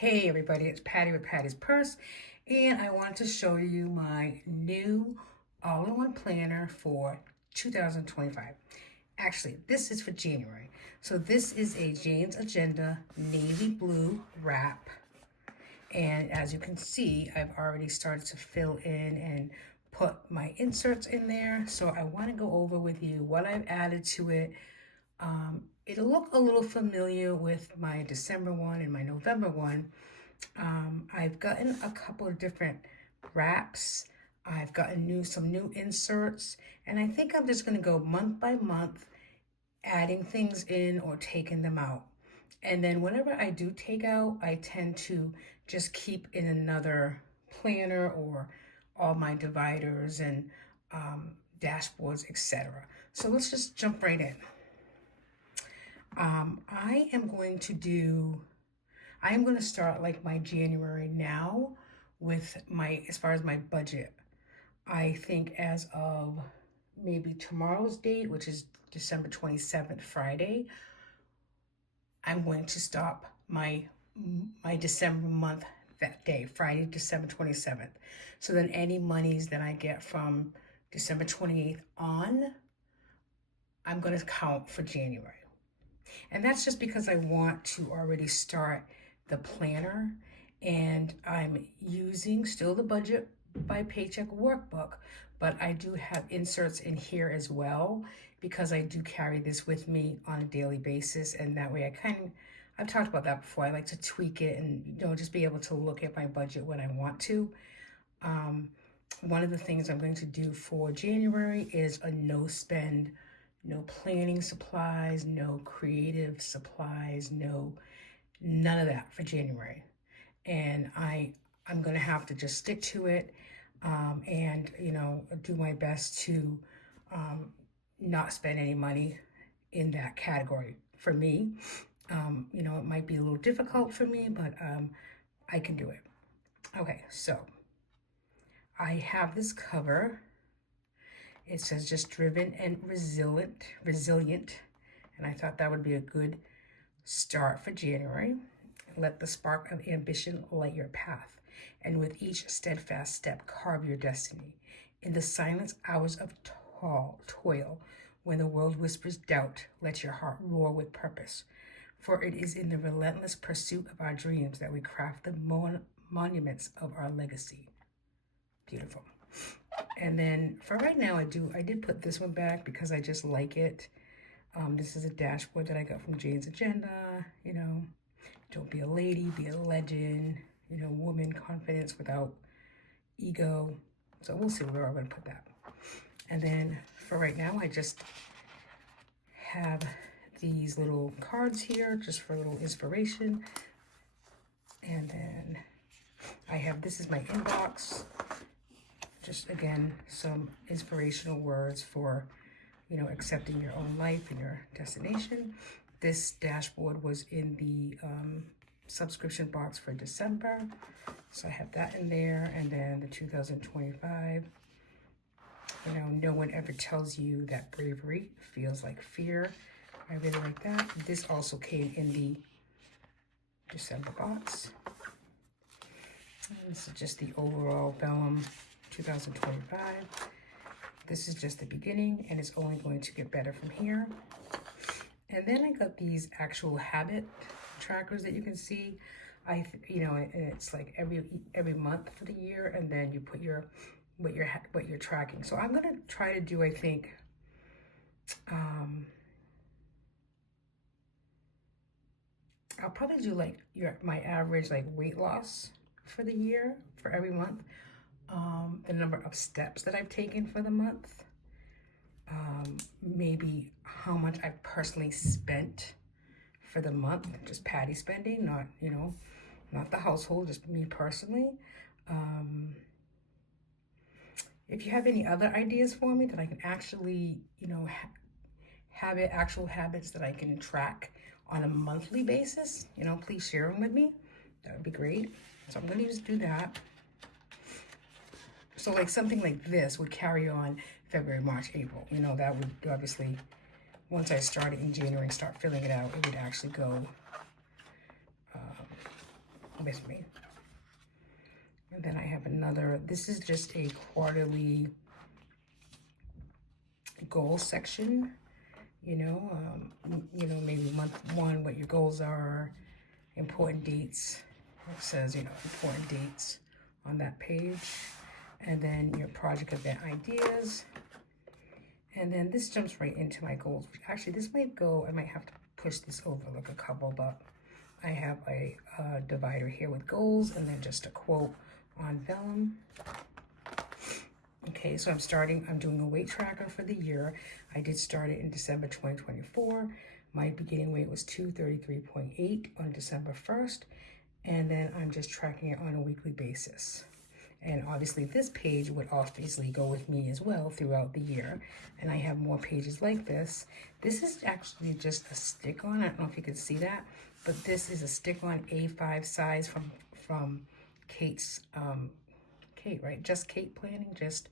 Hey everybody, it's Patty with Patty's Purse, and I wanted to show you my new all-in-one planner for 2025. Actually, this is for January. So this is a Jane's Agenda navy blue wrap, and as you can see, I've already started to fill in and put my inserts in there. So I want to go over with you what I've added to it. It'll look a little familiar with my December one and my November one. I've gotten a couple of different wraps. I've gotten some new inserts, and I think I'm just going to go month by month, adding things in or taking them out. And then whenever I do take out, I tend to just keep in another planner or all my dividers and dashboards, etc. So let's just jump right in. I am going to start like my January now with as far as my budget. I think as of maybe tomorrow's date, which is December 27th, Friday, I'm going to stop my December month that day, Friday, December 27th. So then any monies that I get from December 28th on, I'm going to count for January. And that's just because I want to already start the planner, and I'm using still the budget by paycheck workbook, but I do have inserts in here as well because I do carry this with me on a daily basis, and that way I've talked about that before. I like to tweak it and just be able to look at my budget when I want to. One of the things I'm going to do for January is a no spend, no planning supplies, no creative supplies, none of that for January. And I'm going to have to just stick to it, and do my best to not spend any money in that category for me. It might be a little difficult for me, but I can do it. Okay, so I have this cover. It says just driven and resilient. And I thought that would be a good start for January. Let the spark of ambition light your path, and with each steadfast step carve your destiny. In the silence hours of toil, when the world whispers doubt, let your heart roar with purpose. For it is in the relentless pursuit of our dreams that we craft the monuments of our legacy. Beautiful. And then for right now, I did put this one back because I just like it. This is a dashboard that I got from Jane's Agenda. Don't be a lady, be a legend. Woman confidence without ego. So we'll see where I'm going to put that. And then for right now, I just have these little cards here just for a little inspiration. And then I have, this is my inbox. Just again, some inspirational words for, accepting your own life and your destination. This dashboard was in the subscription box for December. So I have that in there. And then the 2025, no one ever tells you that bravery feels like fear. I really like that. This also came in the December box. And this is just the overall Vellum 2025. This is just the beginning, and it's only going to get better from here. And then I got these actual habit trackers that you can see. And it's like every month for the year, and then you put what you're tracking. So I'm gonna try to do, I think, I'll probably do like my average like weight loss for the year for every month. The number of steps that I've taken for the month, maybe how much I've personally spent for the month, just Patty spending, not the household, just me personally. If you have any other ideas for me that I can actually, have actual habits that I can track on a monthly basis, please share them with me. That would be great. So I'm going to just do that. So like something like this would carry on February, March, April. That would obviously, once I started in January and start filling it out, it would actually go with me. And then I have another, this is just a quarterly goal section, you know, maybe month one, what your goals are, important dates. It says, you know, important dates on that page. And then your project event ideas. And then this jumps right into my goals. Actually, this might go, I might have to push this over like a couple, but I have a divider here with goals and then just a quote on vellum. Okay, so I'm doing a weight tracker for the year. I did start it in December 2024. My beginning weight was 233.8 on December 1st. And then I'm just tracking it on a weekly basis. And obviously this page would obviously go with me as well throughout the year. And I have more pages like this. This is actually just a stick-on. I don't know if you can see that, but this is a stick-on A5 size from Kate's, Kate, right? Just Kate Planning, just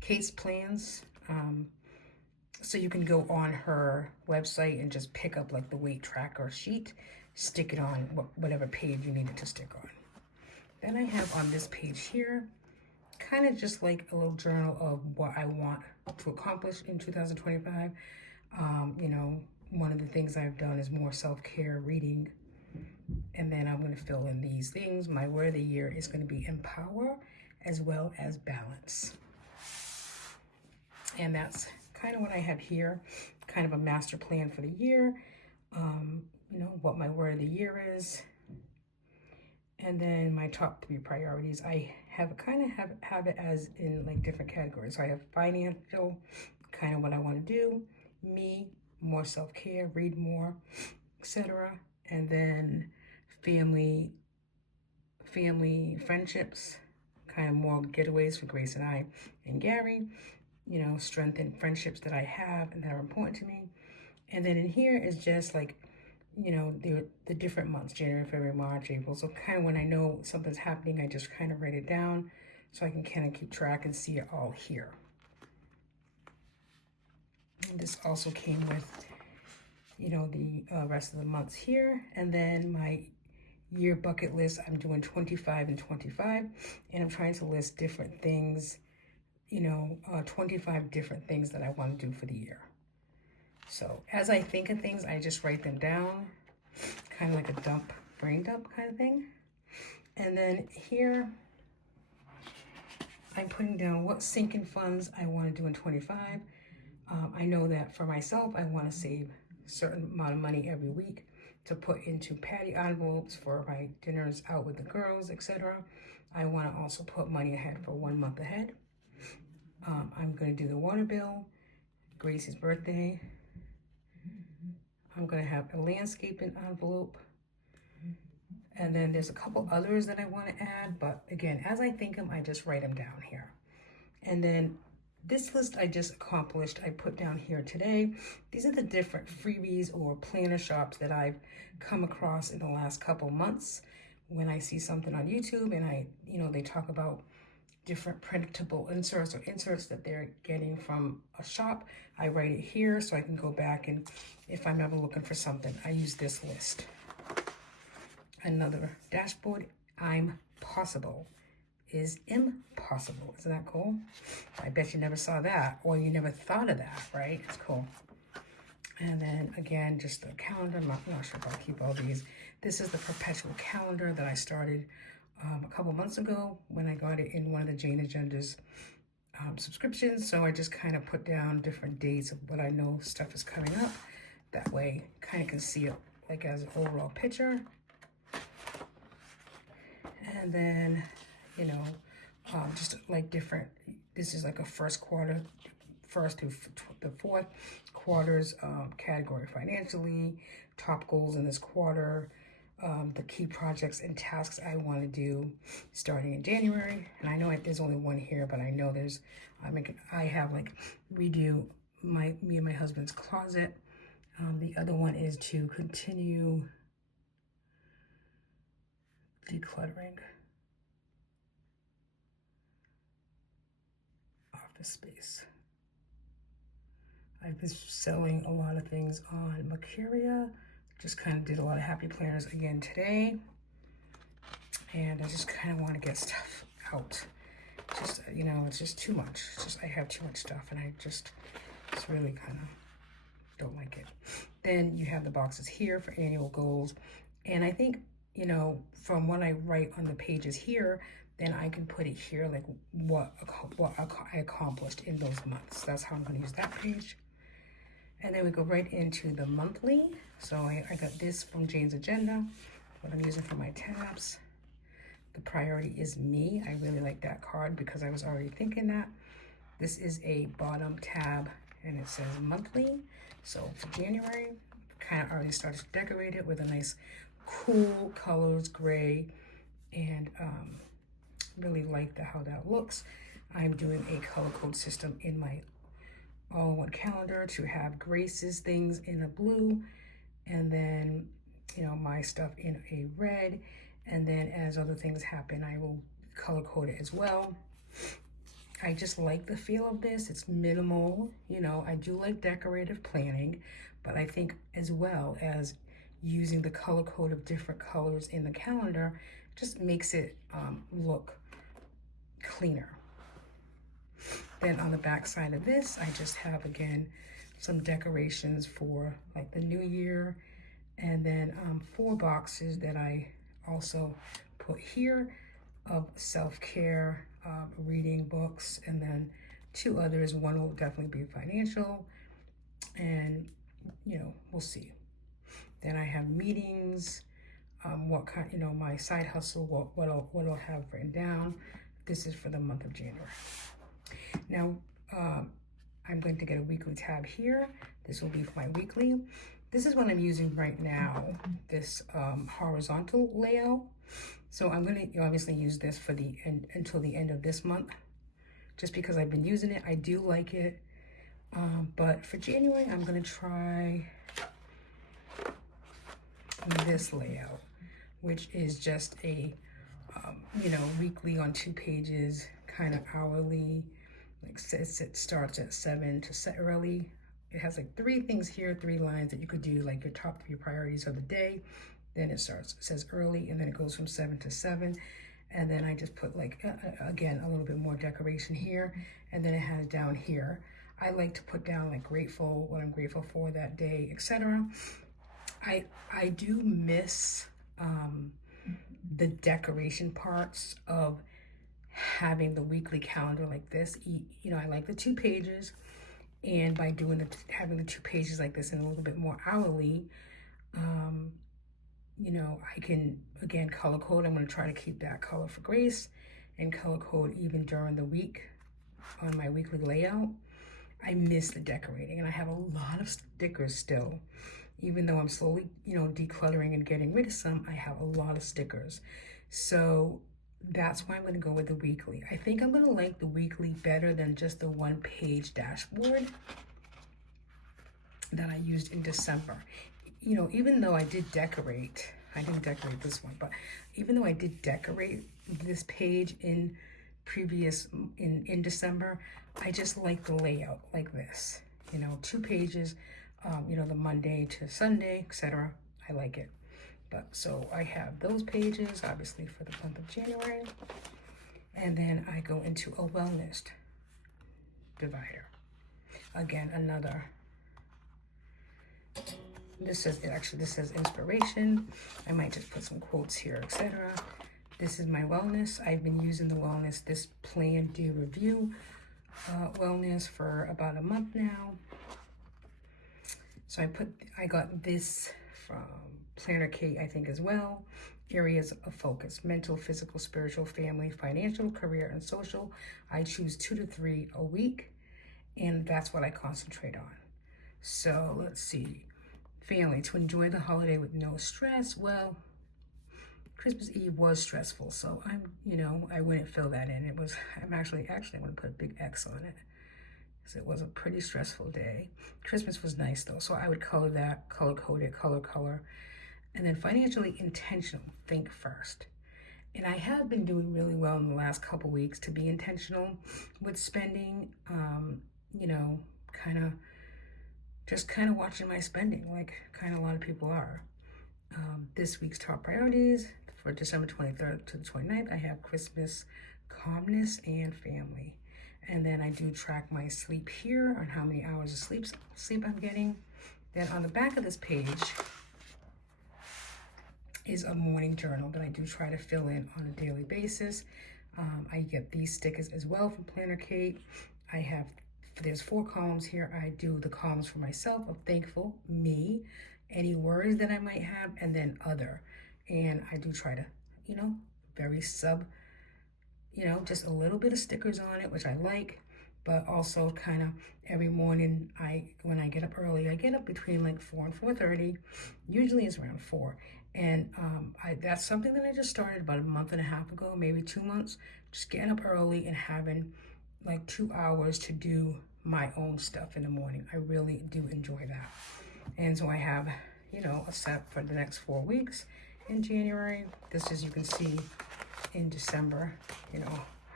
Kate's Plans. So you can go on her website and just pick up like the weight tracker sheet, stick it on whatever page you need it to stick on. Then I have on this page here, kind of just like a little journal of what I want to accomplish in 2025. You know, one of the things I've done is more self-care, reading, and then I'm going to fill in these things. My word of the year is going to be empower as well as balance. And that's kind of what I have here, kind of a master plan for the year. You know, what my word of the year is. And then my top 3 priorities, I have it as in like different categories. So I have financial, kind of what I want to do, me, more self-care, read more, etc. And then family friendships, kind of more getaways for Grace and I and Gary, you know, strengthen friendships that I have and that are important to me. And then in here is just like, you know, the different months, January, February, March, April. So kind of when I know something's happening, I just kind of write it down so I can kind of keep track and see it all here. And this also came with, you know, the rest of the months here. And then my year bucket list, I'm doing 25 and 25. And I'm trying to list different things, you know, 25 different things that I want to do for the year. So as I think of things, I just write them down, kind of like a brain dump kind of thing. And then here, I'm putting down what sinking funds I want to do in 25. I know that for myself, I want to save a certain amount of money every week to put into Patty envelopes for my dinners out with the girls, etc. I want to also put money ahead for 1 month ahead. I'm going to do the water bill, Gracie's birthday. I'm going to have a landscaping envelope. And then there's a couple others that I want to add. But again, as I think them, I just write them down here. And then this list I just accomplished, I put down here today. These are the different freebies or planner shops that I've come across in the last couple months. When I see something on YouTube and they talk about different printable inserts or inserts that they're getting from a shop, I write it here so I can go back, and if I'm ever looking for something, I use this list. Another dashboard, I'm possible is impossible. Isn't that cool? I bet you never saw that, or you never thought of that, right? It's cool. And then again, just the calendar. I'm not sure if I'll keep all these. This is the perpetual calendar that I started a couple months ago when I got it in one of the Jane Agendas subscriptions. So I just kind of put down different dates of what I know stuff is coming up. That way, kind of can see it like as an overall picture. And then, you know, just like different, this is like a first through the fourth quarters category financially, top goals in this quarter, the key projects and tasks I want to do starting in January. And I know there's only one here, but I know I have like redo me and my husband's closet. The other one is to continue decluttering office space. I've been selling a lot of things on Mercuria. Just kind of did a lot of happy planners again today. and I just kind of want to get stuff out. Just, you know, it's just too much. It's just, I have too much stuff, and I just really kind of don't like it. Then you have the boxes here for annual goals. And I think, you know, from what I write on the pages here, then I can put it here, like what I accomplished in those months. That's how I'm going to use that page. And then we go right into the monthly. So I got this from Jane's Agenda, what I'm using for my tabs. The priority is me. I really like that card because I was already thinking that. This is a bottom tab, and it says monthly. So for January, kind of already started to decorate it with a nice cool colors, gray, and really like how that looks. I'm doing a color code system in my all-in-one calendar to have Grace's things in a blue, and then, you know, my stuff in a red. And then as other things happen, I will color code it as well. I just like the feel of this. It's minimal, you know. I do like decorative planning, but I think as well as using the color code of different colors in the calendar just makes it look cleaner. Then on the back side of this, I just have, again, some decorations for like the new year, and then 4 boxes that I also put here of self-care, reading books, and then 2 others. One will definitely be financial, and, you know, we'll see. Then I have meetings, what kind, you know, my side hustle, what I'll have written down. This is for the month of January. Now, I'm going to get a weekly tab here. This will be for my weekly. This is what I'm using right now, this horizontal layout. So I'm going to obviously use this for the end until the end of this month, just because I've been using it. I do like it. But for January, I'm going to try this layout, which is just a, you know, weekly on 2 pages, kind of hourly. Like it starts at 7 to set early. It has like 3 things here, 3 lines that you could do, like your top 3 priorities of the day. Then it says early, and then it goes from 7 to 7. And then I just put like, again, a little bit more decoration here. And then it has down here, I like to put down like grateful, what I'm grateful for that day, etc. I do miss the decoration parts of having the weekly calendar like this. You know, I like the 2 pages, and by doing having the 2 pages like this and a little bit more hourly, you know, I can, again, color code. I'm going to try to keep that color for Grace, and color code even during the week on my weekly layout. I miss the decorating, and I have a lot of stickers still. Even though I'm slowly, you know, decluttering and getting rid of some, I have a lot of stickers. So that's why I'm going to go with the weekly. I think I'm going to like the weekly better than just the 1-page dashboard that I used in December. You know, even though I didn't decorate this one, but even though I did decorate this page in December, I just like the layout like this. You know, 2 pages, you know, the Monday to Sunday, etc. I like it. But so I have those pages, obviously, for the month of January. And then I go into a wellness divider. Again, another, this says inspiration. I might just put some quotes here, etc. This is my wellness. I've been using the wellness, this Plan, Do, Review wellness for about a month now. So I got this from Planner Kate, I think, as well. Areas of focus: mental, physical, spiritual, family, financial, career, and social. I choose 2 to 3 a week, and that's what I concentrate on. So let's see. Family: to enjoy the holiday with no stress. Well, Christmas Eve was stressful, so you know, I wouldn't fill that in. It was, actually I'm going to put a big X on it, because it was a pretty stressful day. Christmas was nice though, so I would color that, color code it, color. And then financially intentional, think first. And I have been doing really well in the last couple weeks to be intentional with spending, you know, kind of watching my spending, like kind of a lot of people are. This week's top priorities for December 23rd to the 29th, I have Christmas, calmness, and family. And then I do track my sleep here on how many hours of sleep I'm getting. Then on the back of this page is a morning journal that I do try to fill in on a daily basis. I get these stickers as well from Planner Kate. There's 4 columns here. I do the columns for myself of thankful, me, any worries that I might have, and then other. And I do try to, very just a little bit of stickers on it, which I like, but also kind of every morning when I get up early, I get up between like 4 and 4:30. Usually it's around 4. And that's something that I just started about a month and a half ago, maybe 2 months, just getting up early and having like 2 hours to do my own stuff in the morning. I really do enjoy that. And so I have, a set for the next 4 weeks in January. This is, you can see in December,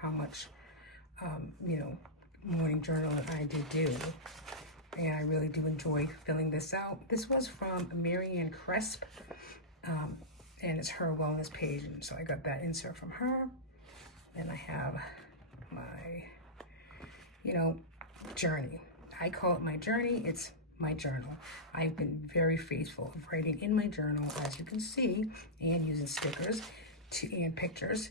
how much, morning journaling I did do. And I really do enjoy filling this out. This was from Marianne Cresp, and it's her wellness page. And so I got that insert from her. And I have my, journey. I call it my journey. It's my journal. I've been very faithful of writing in my journal, as you can see, and using stickers and pictures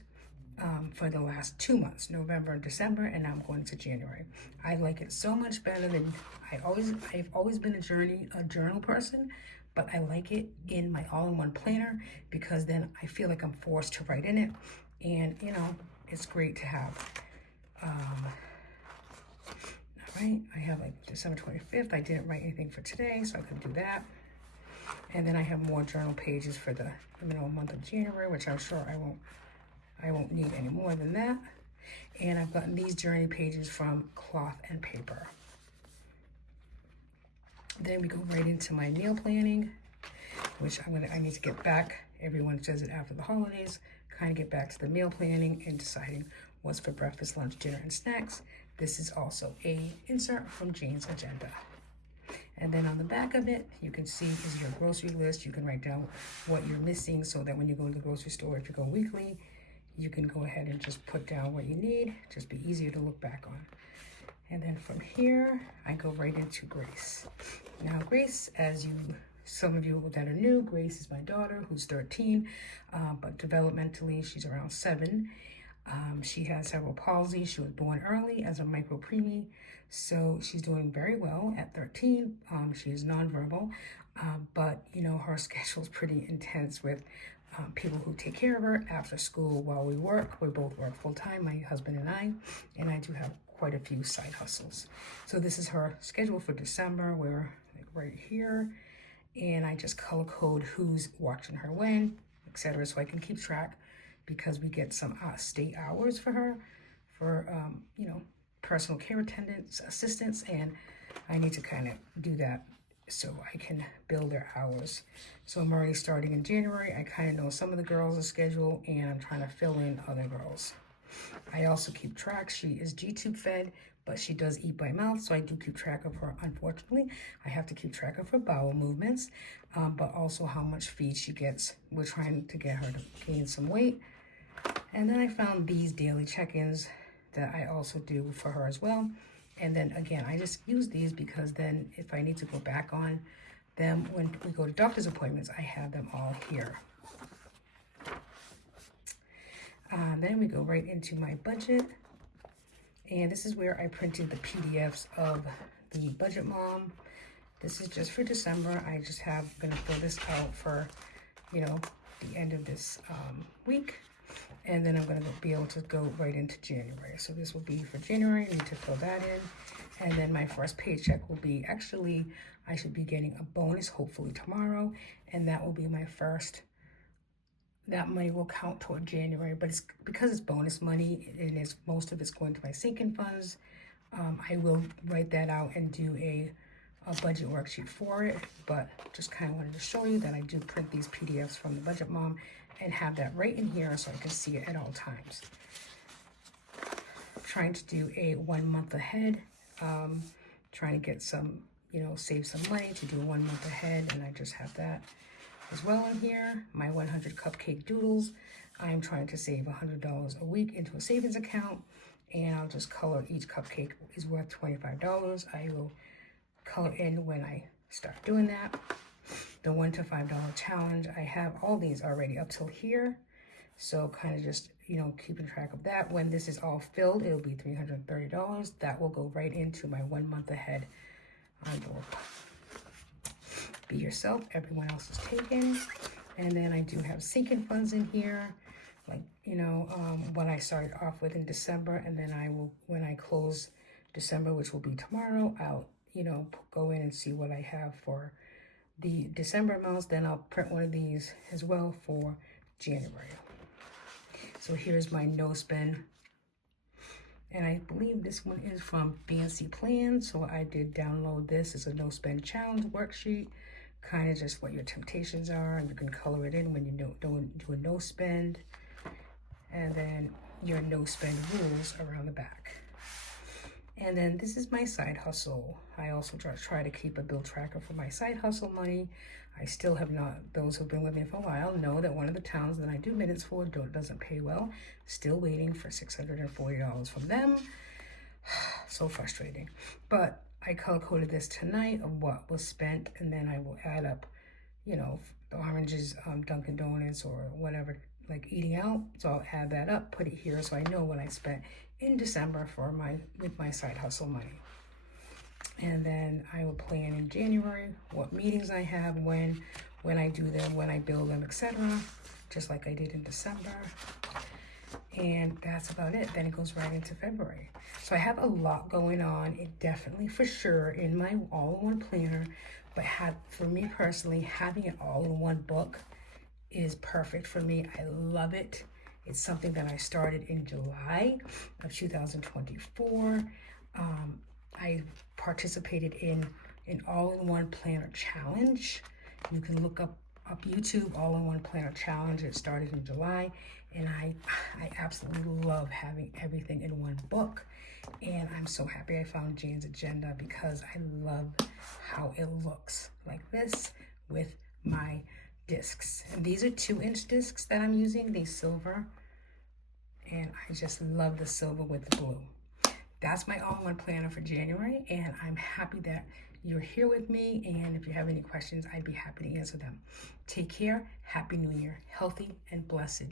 for the last 2 months, November and December, and now I'm going to January. I like it so much better than I've always been a journal person, but I like it in my all-in-one planner because then I feel like I'm forced to write in it, and it's great to have. All right, I have like December 25th. I didn't write anything for today, so I could do that. And then I have more journal pages for the month of January, which I'm sure I won't need any more than that. And I've gotten these journey pages from Cloth and Paper. Then we go right into my meal planning, which I need to get back. Everyone does it after the holidays. Kind of get back to the meal planning and deciding what's for breakfast, lunch, dinner, and snacks. This is also a insert from Jane's Agenda. And then on the back of it, you can see is your grocery list. You can write down what you're missing so that when you go to the grocery store, if you go weekly, you can go ahead and just put down what you need. Just be easier to look back on. And then from here, I go right into Grace. Now, Grace, some of you that are new, Grace is my daughter who's 13, but developmentally, she's around 7. She has cerebral palsy. She was born early as a micropreemie, so she's doing very well at 13. She is nonverbal, but her schedule is pretty intense with people who take care of her after school while we work. We both work full time, my husband and I do have quite a few side hustles. So this is her schedule for December. We're like right here, and I just color code who's watching her when, etc., so I can keep track, because we get some state hours for her for personal care assistants, and I need to kind of do that so I can bill their hours. So I'm already starting in January. I kind of know some of the girls' schedule, and I'm trying to fill in other girls. I also keep track. She is G-tube fed, but she does eat by mouth, so I do keep track of her. Unfortunately, I have to keep track of her bowel movements, but also how much feed she gets. We're trying to get her to gain some weight. And then I found these daily check-ins that I also do for her as well. And then again, I just use these because then if I need to go back on them when we go to doctor's appointments, I have them all here. Then we go right into my budget. And this is where I printed the PDFs of the Budget Mom. This is just for December. I just gonna fill this out for, the end of this week. And then I'm going to be able to go right into January. So this will be for January. I need to fill that in. And then my first paycheck will be, actually, I should be getting a bonus hopefully tomorrow. And that will be my first. That money will count toward January. But it's because it's bonus money, and most of it's going to my sinking funds. I will write that out and do a budget worksheet for it. But just kind of wanted to show you that I do print these PDFs from the Budget Mom and have that right in here so I can see it at all times. Trying to do a 1 month ahead, trying to get some, save some money to do 1 month ahead, and I just have that as well in here. My 100 cupcake doodles. I'm trying to save $100 a week into a savings account, and I'll just color. Each cupcake is worth $25. I will color in when I start doing that. The $1 to $5 challenge, I have all these already up till here. So kind of just, keeping track of that. When this is all filled, it'll be $330. That will go right into my 1 month ahead envelope. Be yourself, everyone else is taken. And then I do have sinking funds in here. Like, what I started off with in December, and then when I close December, which will be tomorrow, I'll, go in and see what I have for the December amounts. Then I'll print one of these as well for January. So here's my no spend. And I believe this one is from Fancy Plan. So I did download this as a no spend challenge worksheet. Kind of just what your temptations are. And you can color it in when you don't do a no spend. And then your no spend rules around the back. And then this is my side hustle. I also try to keep a bill tracker for my side hustle money. I still have not, those who've been with me for a while know that one of the towns that I do minutes for doesn't pay well. Still waiting for $640 from them. So frustrating. But I color coded this tonight of what was spent, and then I will add up, the oranges, Dunkin' Donuts or whatever, like eating out. So I'll add that up, put it here so I know what I spent in December with my side hustle money. And then I will plan in January what meetings I have, when I do them, when I bill them, etc. Just like I did in December. And that's about it. Then it goes right into February. So I have a lot going on. It definitely, for sure, in my all-in-one planner. But for me personally, having it all in one book is perfect for me. I love it. It's something that I started in July of 2024. I participated in an all-in-one planner challenge. You can look up YouTube all-in-one planner challenge. It started in July, and I absolutely love having everything in one book. And I'm so happy I found Jane's Agenda because I love how it looks like this with my discs. And these are 2-inch discs that I'm using, these silver. And I just love the silver with the blue. That's my all-in-one planner for January, and I'm happy that you're here with me. And if you have any questions, I'd be happy to answer them. Take care. Happy New Year. Healthy and blessed.